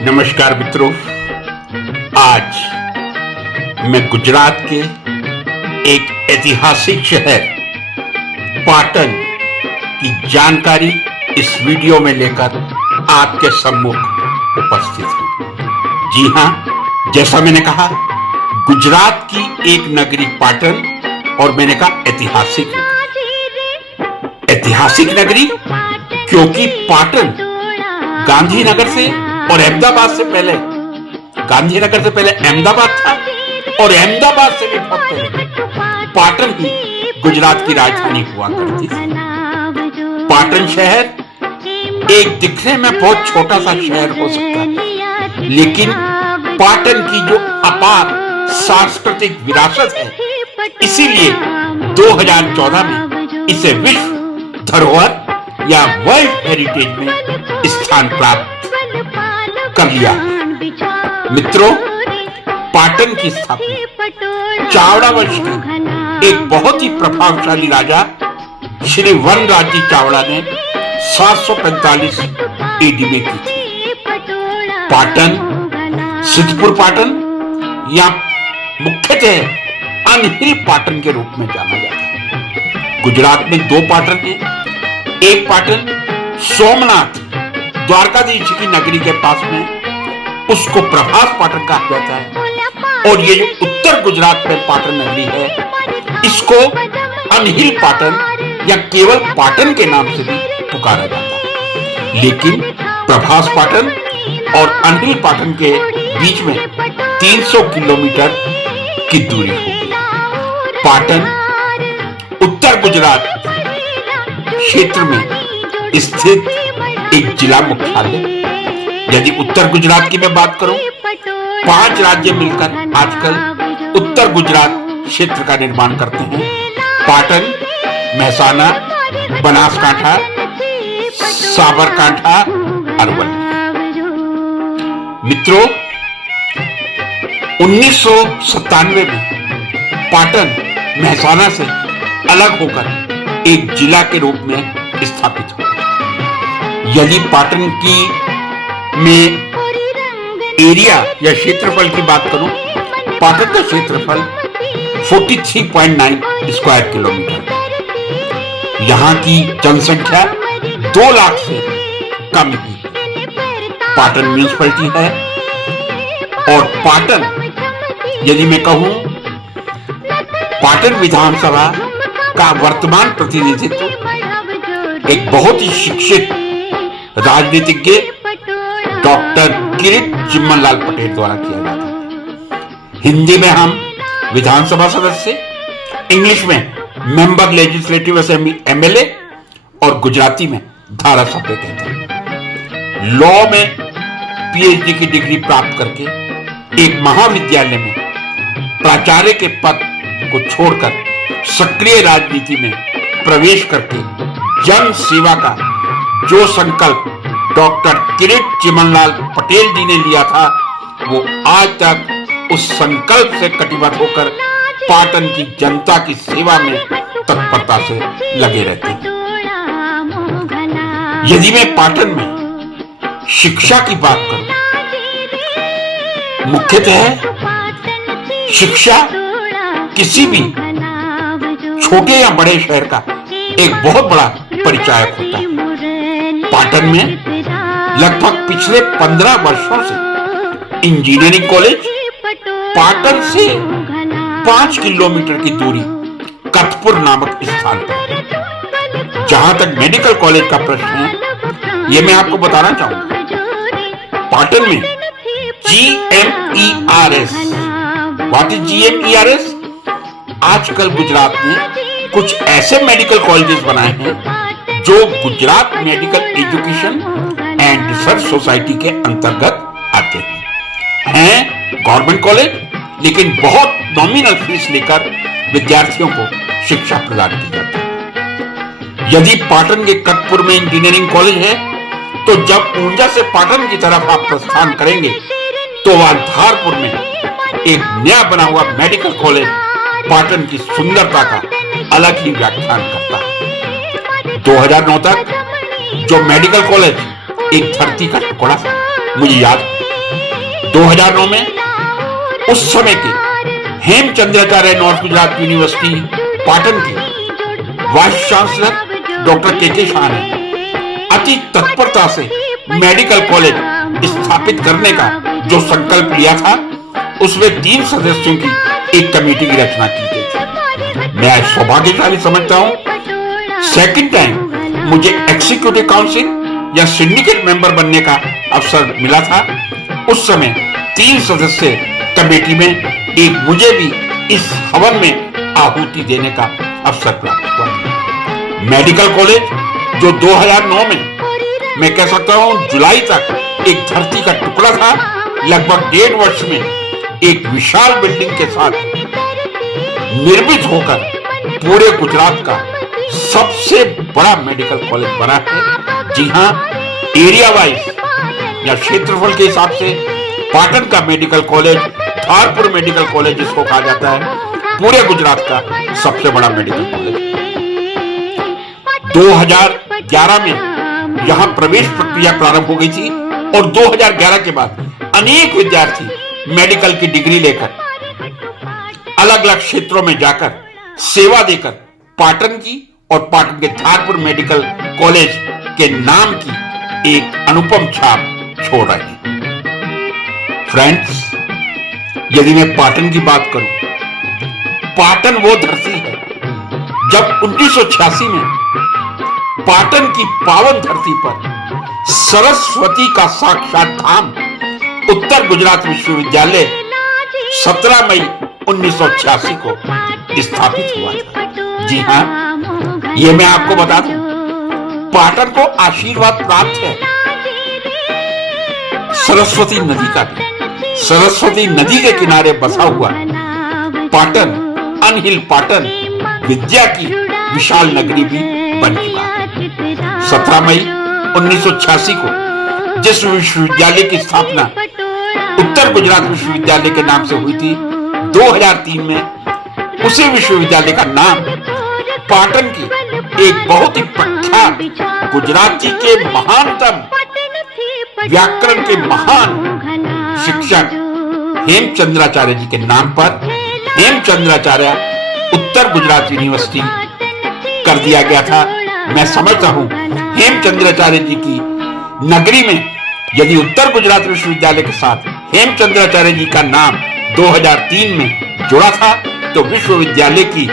नमस्कार मित्रों, आज मैं गुजरात के एक ऐतिहासिक शहर पाटन की जानकारी इस वीडियो में लेकर आपके सम्मुख उपस्थित हूं। जी हां, जैसा मैंने कहा, गुजरात की एक नगरी पाटन, और मैंने कहा ऐतिहासिक नगरी। ऐतिहासिक नगरी क्योंकि पाटन गांधीनगर से और अहमदाबाद से पहले, गांधीनगर से पहले अहमदाबाद था और अहमदाबाद से भी बहुत पहले पाटन ही गुजरात की राजधानी हुआ करती थी। पाटन शहर एक दिखने में बहुत छोटा सा शहर हो सकता है, लेकिन पाटन की जो अपार सांस्कृतिक विरासत है, इसीलिए 2014 में इसे विश्व धरोहर या वर्ल्ड हेरिटेज में स्थान प्राप्त कर लिया। मित्रों, पाटन की स्थापना चावड़ा वंश के एक बहुत ही प्रभावशाली राजा श्री वनराज चावड़ा ने 745 AD में की थी। पाटन, सिद्धपुर पाटन या मुख्यतः अनहिल पाटन के रूप में जाना जाता है। गुजरात में दो पाटन हैं। एक पाटन सोमनाथ द्वारकाधीश की नगरी के पास में, उसको प्रभास पाटन कहा जाता है, और ये जो उत्तर गुजरात में पाटन नगरी है, इसको अनहिल पाटन या केवल पाटन के नाम से भी पुकारा जाता है। लेकिन प्रभास पाटन और अनहिल पाटन के बीच में 300 किलोमीटर की दूरी होगी। पाटन उत्तर गुजरात क्षेत्र में स्थित एक जिला मुख्यालय। यदि उत्तर गुजरात की मैं बात करूं, 5 राज्य मिलकर आजकल उत्तर गुजरात क्षेत्र का निर्माण करते हैं। पाटन, महसाना, बनासकांठा, साबरकांठा, अरवल। मित्रों, 1997 में पाटन महसाना से अलग होकर एक जिला के रूप में स्थापित हुआ। यदि पाटन की में एरिया या क्षेत्रफल की बात करूं, पाटन का क्षेत्रफल 43.9 स्क्वायर किलोमीटर। यहां की जनसंख्या 2 लाख से कम ही पाटन म्यूनिसिपैलिटी है। और पाटन, यदि मैं कहूं, पाटन विधानसभा का वर्तमान प्रतिनिधित्व एक बहुत ही शिक्षित राजनीतिज्ञ डॉक्टर किरीट चिमनलाल पटेल द्वारा किया जाता है। हिंदी में हम विधानसभा सदस्य, इंग्लिश में मेंबर लेजिस्लेटिव असेंबली MLA, और गुजराती में धारासभ्य कहते हैं। लॉ में PhD की डिग्री प्राप्त करके एक महाविद्यालय में प्राचार्य के पद को छोड़कर सक्रिय राजनीति में प्रवेश करके जन सेवा का जो संकल्प डॉक्टर किरीट चिमनलाल पटेल जी ने लिया था, वो आज तक उस संकल्प से कटिबद्ध होकर पाटन की जनता की सेवा में तत्परता से लगे रहते हैं। यदि मैं पाटन में शिक्षा की बात करूं, मुख्यतः शिक्षा किसी भी छोटे या बड़े शहर का एक बहुत बड़ा परिचायक होता है। पाटन में लगभग पिछले 15 वर्षों से इंजीनियरिंग कॉलेज, पाटन से 5 किलोमीटर की दूरी कतपुर नामक स्थान पर। जहां तक मेडिकल कॉलेज का प्रश्न है, यह मैं आपको बताना चाहूंगा। पाटन में GMERS, व्हाट इज GMERS? आजकल गुजरात में कुछ ऐसे मेडिकल कॉलेजेस बनाए हैं जो Gujarat medical education and research society के अंतर्गत आते हैं गवर्नमेंट कॉलेज, लेकिन बहुत नॉमिनल फीस लेकर विद्यार्थियों को शिक्षा प्रदान की जाती है। यदि पाटन के कतपुर में इंजीनियरिंग कॉलेज है, तो जब ऊंजा से पाटन की तरफ आप प्रस्थान करेंगे, तो वहां धारपुर में एक नया बना हुआ मेडिकल कॉलेज पाटन की सुंदरता का अलग ही व्याख्यान करता है। 2009 तक जो मेडिकल कॉलेज एक धरती का टुकड़ा था, मुझे याद 2009 में उस समय के हेमचंद्राचार्य नॉर्थ गुजरात यूनिवर्सिटी पाटन के वाइस चांसलर डॉक्टर के शाह ने अति तत्परता से मेडिकल कॉलेज स्थापित करने का जो संकल्प लिया था, उसमें 3 सदस्यों की एक कमेटी की रचना की गई थी। मैं सौभाग्यशाली समझता हूं, सेकंड टाइम मुझे एग्जीक्यूटिव काउंसिल या सिंडिकेट मेंबर बनने का अवसर मिला था। उस समय 3 सदस्य कमेटी में एक मुझे भी इस हवन में आहुति देने का अवसर प्राप्त हुआ। मेडिकल कॉलेज जो 2009 में, मैं कह सकता हूं जुलाई तक एक धरती का टुकड़ा था, लगभग 1.5 वर्ष में एक विशाल बिल्डिंग के साथ निर्मित होकर पूरे गुजरात का सबसे बड़ा मेडिकल कॉलेज बना है। जी हां, एरिया वाइज या क्षेत्रफल के हिसाब से पाटन का medical college, Dharpur medical college जिसको कहा जाता है, पूरे गुजरात का सबसे बड़ा मेडिकल कॉलेज। 2011 में यहां प्रवेश प्रक्रिया प्रारंभ हो गई थी और 2011 के बाद अनेक विद्यार्थी मेडिकल की डिग्री लेकर अलग अलग क्षेत्रों में जाकर सेवा देकर पाटन की और पाटन के धारपुर मेडिकल कॉलेज के नाम की एक अनुपम छाप छोड़ रहे हैं। फ्रेंड्स, यदि मैं पाटन की बात करूं, पाटन वो धरती है जब 1986 में पाटन की पावन धरती पर सरस्वती का साक्षात धाम उत्तर गुजरात विश्वविद्यालय 17 मई 1986 को स्थापित हुआ था। जी हां, ये मैं आपको बता दूं, पाटन को आशीर्वाद प्राप्त है सरस्वती नदी का भी। सरस्वती नदी के किनारे बसा हुआ पाटन, अनहिल पाटन, विद्या की विशाल नगरी भी बन चुका है। 17 मई 1986 को जिस विश्वविद्यालय की स्थापना उत्तर गुजरात विश्वविद्यालय के नाम से हुई थी, 2003 में उसी विश्वविद्यालय का नाम पाटन की एक बहुत ही प्रख्यात गुजराती के महानतम व्याकरण के महान शिक्षक हेमचंद्राचार्य जी के नाम पर हेमचंद्राचार्य उत्तर गुजरात यूनिवर्सिटी कर दिया गया था। मैं समझता हूं हेमचंद्राचार्य जी की नगरी में यदि उत्तर गुजरात विश्वविद्यालय के साथ हेमचंद्राचार्य जी का नाम 2003 में जुड़ा था, तो विश्वविद्यालय की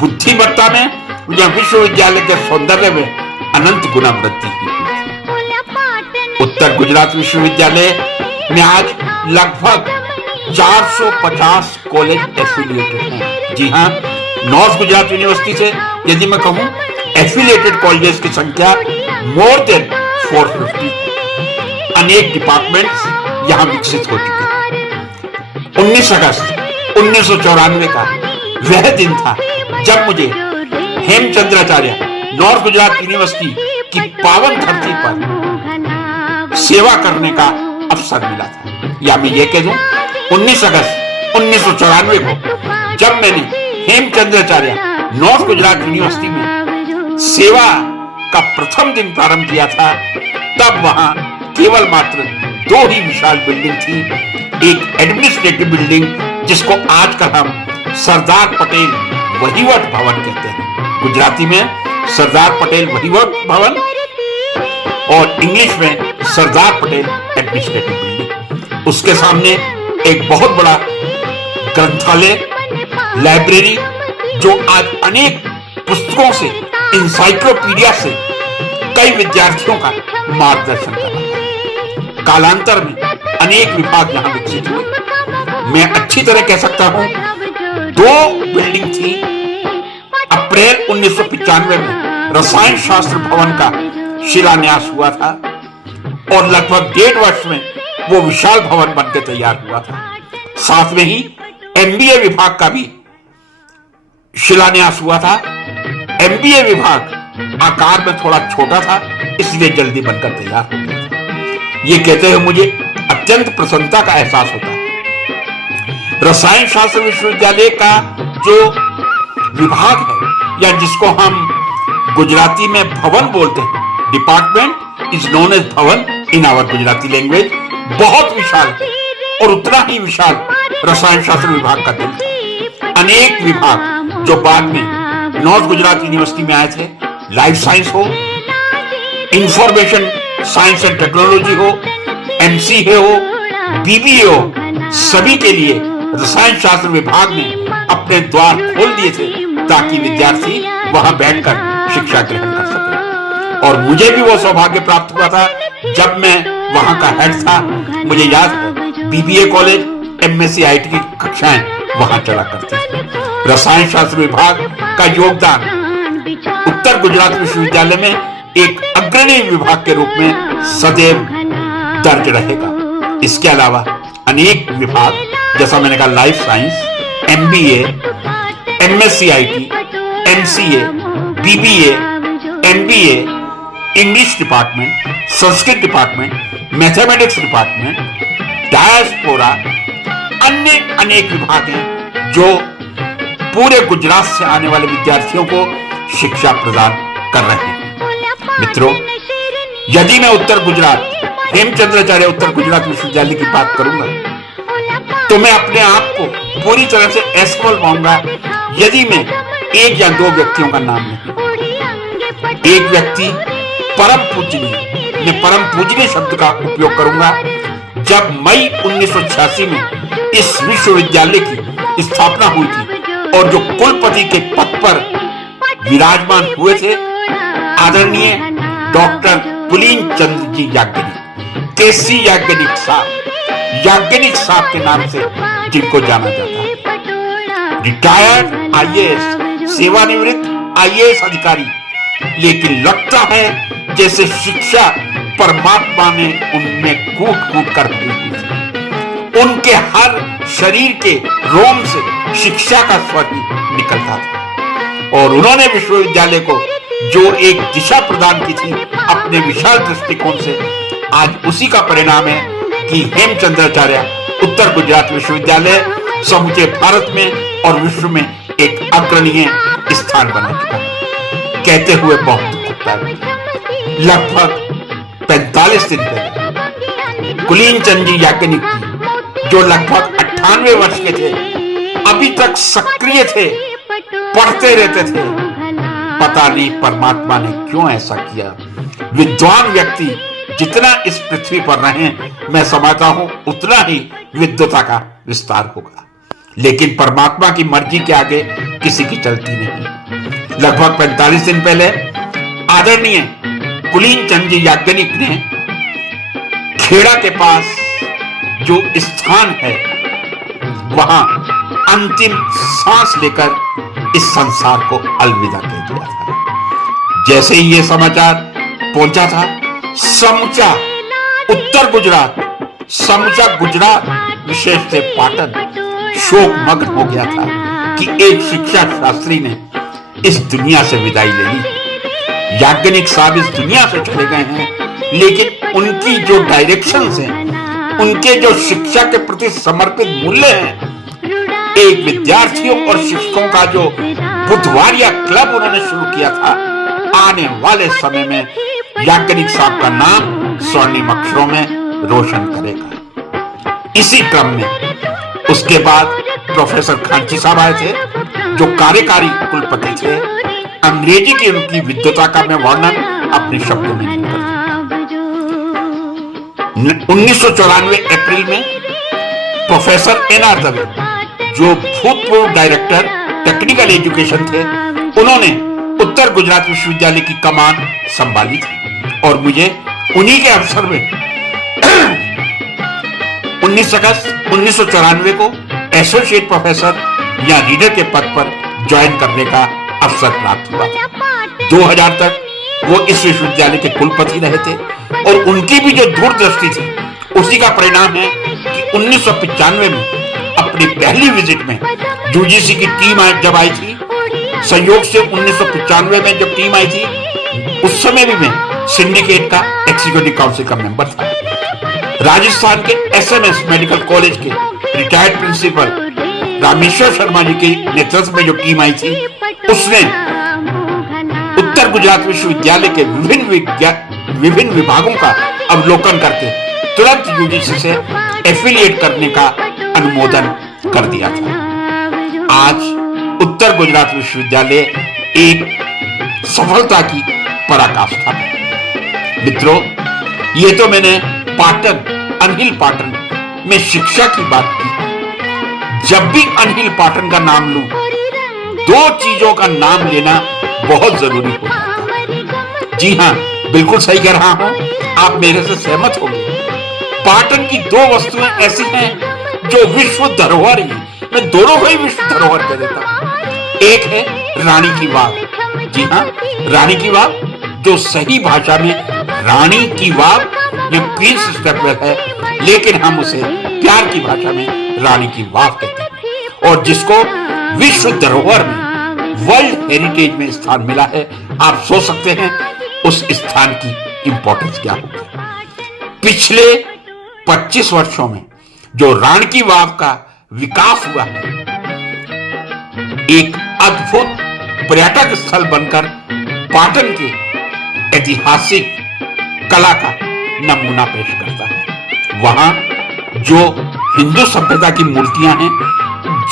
बुद्धिमत्ता में या विश्वविद्यालय के सौंदर्य में अनंत गुना वृद्धि हुई। उत्तर गुजरात विश्वविद्यालय में आज लगभग 450 कॉलेज एफिलिएटेड हैं। जी हां, नॉर्थ गुजरात यूनिवर्सिटी से यदि मैं कहूं, एफिलिएटेड कॉलेजेस की संख्या मोर देन 450। अनेक डिपार्टमेंट्स यहां विकसित हो चुके हैं। 19 अगस्त 1994 का वह दिन था जब मुझे हेमचंद्राचार्य नॉर्थ गुजरात यूनिवर्सिटी की पावन धरती पर सेवा करने का अवसर मिला था। या मैं ये कह दूं, 19 अगस्त 1994 को जब मैंने हेमचंद्राचार्य नॉर्थ गुजरात यूनिवर्सिटी में सेवा का प्रथम दिन प्रारंभ किया था, तब वहां केवल मात्र 2 ही विशाल बिल्डिंग थी। एक एडमिनिस्ट्रेटिव बिल्डिंग जिसको आजकल हम सरदार पटेल वहीवट भवन कहते हैं, गुजराती में सरदार पटेल वहीवट भवन और इंग्लिश में सरदार पटेल एडमिनिस्ट्रेटिव बिल्डिंग। उसके सामने एक बहुत बड़ा ग्रंथालय, लाइब्रेरी, जो आज अनेक पुस्तकों से, इंसाइक्लोपीडिया से कई विद्यार्थियों का मार्गदर्शन कर रहा है। कालांतर में अनेक विभाग यहां विकसित हुए। मैं अच्छी तरह कह सकता हूं, 2 बिल्डिंग थी। अप्रैल 1995 में रसायन शास्त्र भवन का शिलान्यास हुआ था और लगभग 1.5 वर्ष में वो विशाल भवन बनकर तैयार हुआ था। साथ में ही एमबीए विभाग का भी शिलान्यास हुआ था। एमबीए विभाग आकार में थोड़ा छोटा था, इसलिए जल्दी बनकर तैयार हो गया था। ये कहते हुए मुझे अत्यंत प्रसन्नता का एहसास होता है। रसायन शास्त्र विश्वविद्यालय का जो विभाग है, या जिसको हम गुजराती में भवन बोलते हैं, डिपार्टमेंट इज नोन एज भवन इन आवर गुजराती लैंग्वेज, बहुत विशाल है और उतना ही विशाल रसायन शास्त्र विभाग का दिल था। अनेक विभाग जो बाद में नॉर्थ गुजरात यूनिवर्सिटी में आए थे, लाइफ साइंस हो, इंफॉर्मेशन साइंस एंड टेक्नोलॉजी हो, एमसीए हो, बीबीए हो, सभी के लिए रसायन शास्त्र विभाग ने अपने द्वार खोल दिए थे ताकि विद्यार्थी वहां बैठकर शिक्षा ग्रहण कर सके। और मुझे भी वो सौभाग्य प्राप्त हुआ था जब मैं वहां का हेड था। मुझे याद है बीबीए कॉलेज, एमएससी आईटी की कक्षाएं वहां चला करती थी। रसायन शास्त्र विभाग का योगदान उत्तर गुजरात विश्वविद्यालय में एक अग्रणी विभाग के रूप में सदैव दर्ज रहेगा। इसके अलावा अनेक विभाग, जैसा मैंने कहा, life science, MBA, MSc IT, MCA, BBA, MBA, English department, Sanskrit department, mathematics department, diaspora, अन्य अनेक विभाग हैं जो पूरे गुजरात से आने वाले विद्यार्थियों को शिक्षा प्रदान कर रहे हैं। मित्रों, यदि मैं उत्तर गुजरात हेमचंद्राचार्य उत्तर गुजरात विश्वविद्यालय की बात करूंगा तो मैं अपने आप को पूरी तरह से असफल पाऊंगा यदि मैं एक या दो व्यक्तियों का नाम नहीं। एक व्यक्ति परम पूजनीय, मैं परम पूजनीय शब्द का उपयोग करूंगा। जब मई 1986 में इस विश्वविद्यालय की स्थापना हुई थी और जो कुलपति के पद पर विराजमान हुए थे, आदरणीय डॉक्टर कुलीन चंद्र जी याज्ञनिक, केसी याज्ञनिक साहब के नाम से जिनको जाना जाता है, रिटायर्ड आईएएस, सेवानिवृत्त आईएएस अधिकारी, लेकिन लगता है जैसे शिक्षा परमात्मा ने उनमें कूट कूट कर दी थी। उनके हर शरीर के रोम से शिक्षा का स्वर ही निकलता था और उन्होंने विश्वविद्यालय को जो एक दिशा प्रदान की थी अपने विशाल दृष्टिकोण से, आज उसी का परिणाम है कि हेमचंद्राचार्य उत्तर गुजरात विश्वविद्यालय समूचे भारत में और विश्व में एक अग्रणीय स्थान बना चुका है। कहते हुए बहुत दुख होता है। लगभग 45 दिन पहले कुलीन चंद जी याज्ञनिक जी, जो लगभग 98 वर्ष के थे, अभी तक सक्रिय थे, पढ़ते रहते थे। पता नहीं परमात्मा ने क्यों ऐसा किया। विद्वान व्यक्ति जितना इस पृथ्वी पर रहे, मैं समझता हूं उतना ही विद्वता का विस्तार होगा, लेकिन परमात्मा की मर्जी के आगे किसी की चलती नहीं। लगभग 45 दिन पहले आदरणीय कुलीन चंद जी याज्ञनिक ने खेड़ा के पास जो स्थान है वहां अंतिम सांस लेकर इस संसार को अलविदा कह दिया था। जैसे ही ये समाचार पहुंचा था, समूचा उत्तर गुजरात, समूचा गुजरात, विशेष से पाटन शोक मग्न हो गया था कि एक शिक्षा शास्त्री ने इस दुनिया से विदाई ले ली। याज्ञनिक साहब इस दुनिया से चले गए हैं, लेकिन उनकी जो डायरेक्शंस हैं, उनके जो शिक्षा के प्रति समर्पित मूल्य हैं, एक विद्यार्थियों और शिक्षकों का जो बुधवारिया क्लब उन्होंने शुरू किया था, आने वाले समय में याज्ञनिक साहब का नाम स्वर्णिम अक्षरों में रोशन करेगा। इसी क्रम में उसके बाद प्रोफेसर खांची साहब आए थे, जो कार्यकारी कुलपति थे। अंग्रेजी की उनकी विद्वता का मैं वर्णन अपने शब्दों में नहीं करता। 1994 अप्रैल में प्रोफेसर एनआर दवे, जो भूतपूर्व डायरेक्टर टेक्निकल एजुकेशन थे, उन्होंने उत्तर गुजरात विश्वविद्यालय की कमान संभाली थी और मुझे उन्हीं के अवसर में 19 अगस्त 1994 को एसोसिएट प्रोफेसर या रीडर के पद पर ज्वाइन करने का अवसर प्राप्त हुआ। 2000 तक वो इस विश्वविद्यालय के कुलपति रहे थे और उनकी भी जो दूरदृष्टि थी, उसी का परिणाम है कि 1995 में अपनी पहली विजिट में यूजीसी की टीम जब आई थी, संयोग से 1995 में जब टीम आई थी, उस समय भी मैं सिंडिकेट का एग्जीक्यूटिव काउंसिल का मेंबर था। राजस्थान के एसएमएस मेडिकल कॉलेज के रिटायर्ड प्रिंसिपल रामेश्वर शर्मा जी के नेतृत्व में जो टीम आई थी, उसने उत्तर गुजरात विश्वविद्यालय के विभिन्न विभागों का अवलोकन करके तुरंत यूजीसी से एफिलिएट करने का अनुमोदन कर दिया था। आज उत्तर गुजरात विश्वविद्यालय एक सफलता की पराकाष्ठा है। मित्रों, ये तो मैंने पाटन, अनहिल पाटन में शिक्षा की बात की। जब भी अनहिल पाटन का नाम लूं, दो चीजों का नाम लेना बहुत जरूरी होता है। जी हां, बिल्कुल सही कह रहा हूं, आप मेरे से सहमत होंगे। पाटन की दो वस्तुएं ऐसी हैं जो विश्व धरोहर ही, मैं दोनों को ही विश्व धरोहर कह देता हूं। एक है रानी की वाव। जी हां, रानी की वाव, जो सही भाषा में रानी की वाव या क्वींस स्टेपवेल है, लेकिन हम उसे प्यार की भाषा में रानी की वाव कहते हैं, और जिसको विश्व धरोहर में, वर्ल्ड हेरिटेज में स्थान मिला है। आप सोच सकते हैं उस स्थान की इंपॉर्टेंस क्या होगी। पिछले 25 वर्षों में जो रानी की वाव का विकास हुआ है, एक अद्भुत पर्यटक स्थल बनकर पाटन के ऐतिहासिक कला का नमूना पेश करता है। वहां जो हिंदू सभ्यता की मूर्तियां हैं,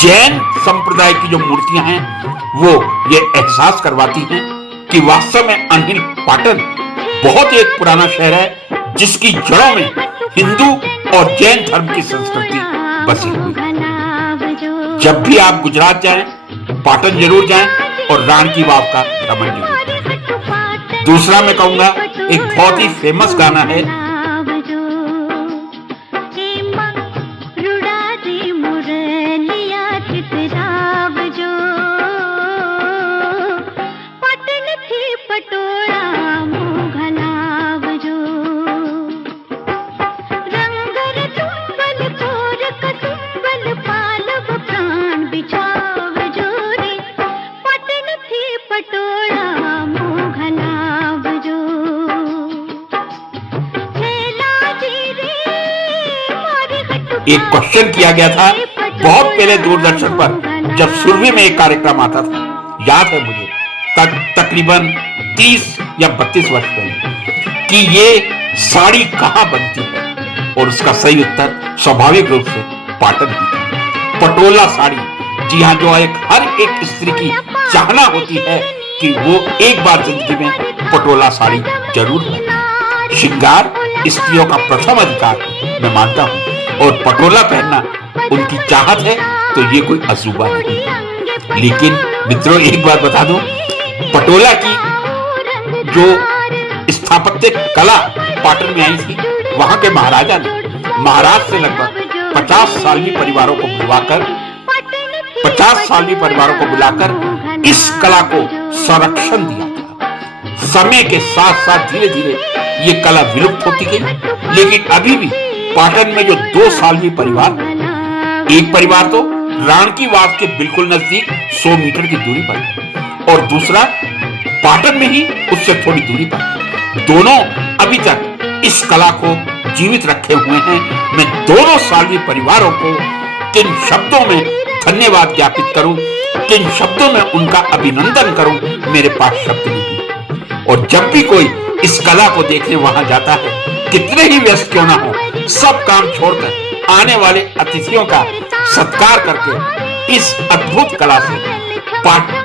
जैन संप्रदाय की जो मूर्तियां हैं, वो ये एहसास करवाती हैं कि वास्तव में अनहिल पाटन बहुत एक पुराना शहर है, जिसकी जड़ों में हिंदू और जैन धर्म की संस्कृति बसी हुई है। जब भी आप गुजरात जाएं, पाटन जरूर जाएं और रानी की वाव का भ्रमण जरूर करें। दूसरा मैं कहूंगा, एक बहुत ही फेमस गाना है, एक क्वेश्चन किया गया था बहुत पहले दूरदर्शन पर, जब सुरभि में एक कार्यक्रम आता था, याद है मुझे, तकरीबन 30 या 32 वर्ष पहले, कि ये साड़ी कहां बनती है, और उसका सही उत्तर स्वाभाविक रूप से पाटन ही था। पटोला साड़ी, जी हां, जो हर एक स्त्री की चाहना होती है कि वो एक बार जिंदगी में पटोला साड़ी जरूर पहने। श्रृंगार स्त्रियों का प्रथम अधिकार मैं मानता हूं, और पटोला पहनना उनकी चाहत है, तो ये कोई अजूबा नहीं। लेकिन मित्रों, एक बात बता दूं, पटोला की जो स्थापत्य कला पाटन में आई थी, वहां के महाराजा ने महाराष्ट्र से लगभग 50 सालवी परिवारों को बुलाकर इस कला को संरक्षण दिया था। समय के साथ साथ धीरे धीरे ये कला विलुप्त होती गई, लेकिन अभी भी पाटन में जो 2 सालवी परिवार, एक परिवार तो रानी की वाव के बिल्कुल नजदीक 100 मीटर की दूरी पर, और दूसरा पाटन में ही उससे थोड़ी दूरी पर, दोनों अभी तक इस कला को जीवित रखे हुए हैं। मैं दोनों सालवी परिवारों को किन शब्दों में धन्यवाद ज्ञापित करूं, किन शब्दों में उनका अभिनंदन करूं, मेरे पास शब्द नहीं। और जब भी कोई इस कला को देखने वहां जाता है, कितने ही व्यस्त क्यों ना हो, सब काम छोड़कर आने वाले अतिथियों का सत्कार करके इस अद्भुत कला से,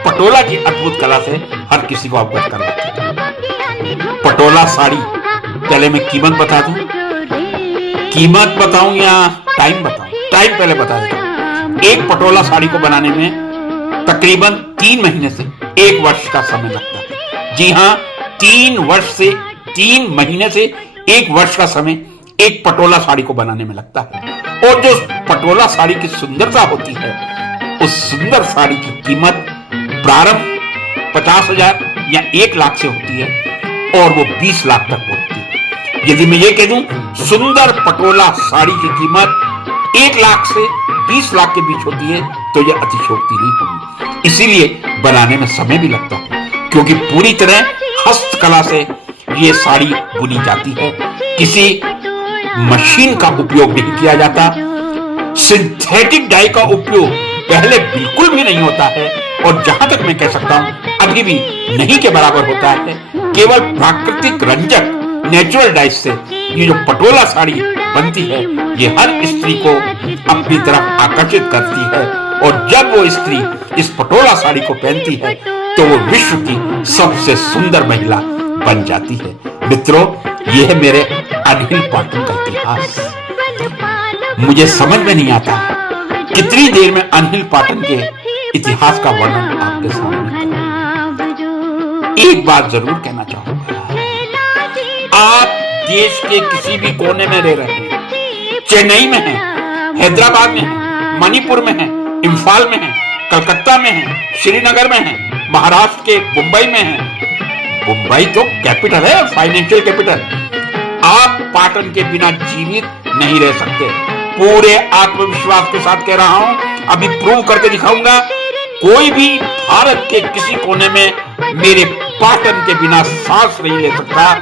पटोला की अद्भुत कला से हर किसी को अवगत करवाते हैं। पटोला साड़ी, पहले मैं कीमत बता दूं, कीमत बताऊं या टाइम बताऊं? टाइम पहले बता देता हूं। एक पटोला साड़ी को बनाने में तकरीबन 3 महीने से 1 वर्ष का समय लगता है। जी हां, 3 महीने से 1 वर्ष का समय एक पटोला साड़ी को बनाने में लगता है। और जो पटोला साड़ी की सुंदरता होती है, उस सुंदर साड़ी की कीमत प्रारंभ 50,000 या 1 लाख से होती है, और वो 20 लाख तक पहुंचती है। यदि मैं ये कह दूं सुंदर पटोला साड़ी की कीमत 1 लाख से 20 लाख के बीच होती है, तो यह अतिशयोक्ति नहीं होगी। इसीलिए बनाने में समय भी लगता है, क्योंकि पूरी तरह हस्तकला से ये साड़ी बुनी जाती है, किसी मशीन का उपयोग नहीं किया जाता। सिंथेटिक डाई का उपयोग पहले बिल्कुल भी नहीं होता है, और जहां तक मैं कह सकता हूं अभी भी नहीं के बराबर होता है। केवल प्राकृतिक रंजक नेचुरल डाइज से ये जो पटोला साड़ी बनती है, ये हर स्त्री को अपनी तरफ आकर्षित करती है। और जब वो स्त्री इस पटोला साड़ी को पहनती है तो वो विश्व की सबसे सुंदर महिला बन जाती है। मित्रों, ये है मेरे अनिल पाटन का इतिहास। मुझे समझ में नहीं आता कितनी देर में अनिल पाटन के इतिहास का वर्णन आपके सामने करूं। एक बात जरूर कहना चाहूंगा, आप देश के किसी भी कोने में रह रहे हैं, चेन्नई में हैं, हैदराबाद में हैं, मणिपुर में हैं, इम्फाल में हैं, कलकत्ता में हैं, श्रीनगर में हैं, महाराष्ट्र के मुंबई में हैं। मुंबई तो कैपिटल है, फाइनेंशियल कैपिटल। आप पाटन के बिना जीवित नहीं रह सकते। पूरे आत्मविश्वास के साथ कह रहा हूं, अभी प्रूव करके दिखाऊंगा। कोई भी भारत के किसी कोने में मेरे पाटन के बिना सांस नहीं ले सकता।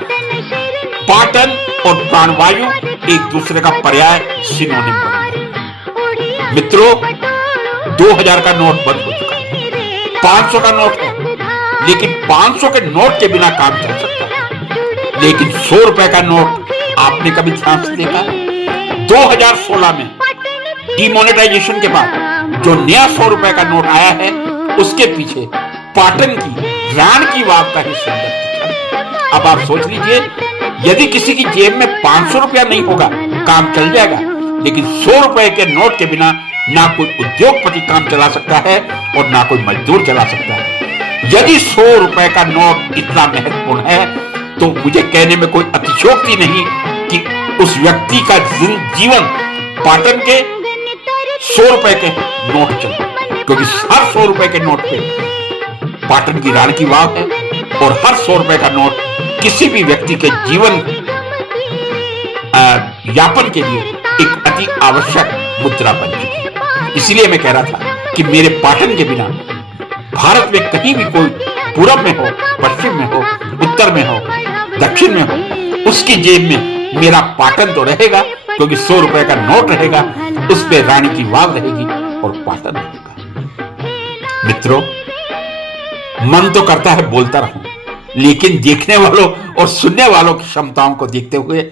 पाटन और प्राणवायु एक दूसरे का पर्याय, सिनोनिम बन गए। मित्रों, 2000 का नोट बंद हो चुका है, 500 का नोट है, लेकिन 500 के नोट के बिना काम चल सकता है। लेकिन 100 रुपए का नोट आपने कभी ध्यान से देखा? 2016 में डिमोनेटाइजेशन के बाद जो नया 100 रुपए का नोट आया है, उसके पीछे पाटन की राण की वाव का ही सुंदर। अब आप सोच लीजिए, यदि किसी की जेब में 500 रुपया नहीं होगा, काम चल जाएगा, लेकिन 100 रुपए के नोट के बिना ना कोई उद्योगपति काम चला सकता है और ना कोई मजदूर चला सकता है। यदि 100 रुपए का नोट इतना महत्वपूर्ण है, तो मुझे कहने में कोई अतिशयोक्ति नहीं कि उस व्यक्ति का जीवन पाटन के 100 रुपए के नोट चले, क्योंकि हर 100 रुपए के नोट पे पाटन की राण की वाव है और हर 100 रुपए का नोट किसी भी व्यक्ति के जीवन यापन के लिए एक अति आवश्यक मुद्रा बन चुकी है। इसलिए मैं कह रहा था कि मेरे पाटन के बिना भारत में कहीं भी कोई पूरब में हो, पश्चिम में हो, उत्तर में हो, दक्षिण में हो, उसकी जेब में मेरा पाटन तो रहेगा, क्योंकि 100 रुपए का नोट रहेगा, उस पे रानी की वाव रहेगी और पाटन रहेगा। मित्रों, मन तो करता है बोलता रहूं, लेकिन देखने वालों और सुनने वालों की क्षमताओं को देखते हुए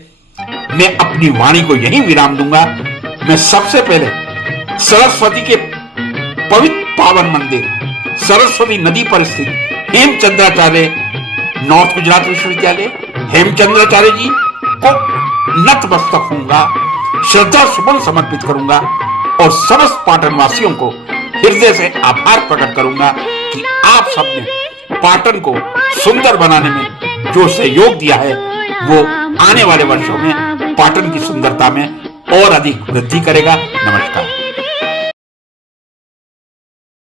मैं अपनी वाणी को यहीं विराम दूंगा। मैं सबसे पहले सरस्वती के पवित्र पावन मंदिर सरस्वती नदी पर स्थित हेमचंद्राचार्य नॉर्थ गुजरात विश्वविद्यालय हेमचंद्राचार्य जी को नतमस्तक होऊंगा, श्रद्धा सुमन समर्पित करूंगा और समस्त पाटन वासियों को हृदय से आभार प्रकट करूंगा कि आप सबने पाटन को सुंदर बनाने में जो सहयोग दिया है, वो आने वाले वर्षों में पाटन की सुंदरता में और अधिक वृद्धि करेगा। नमस्कार।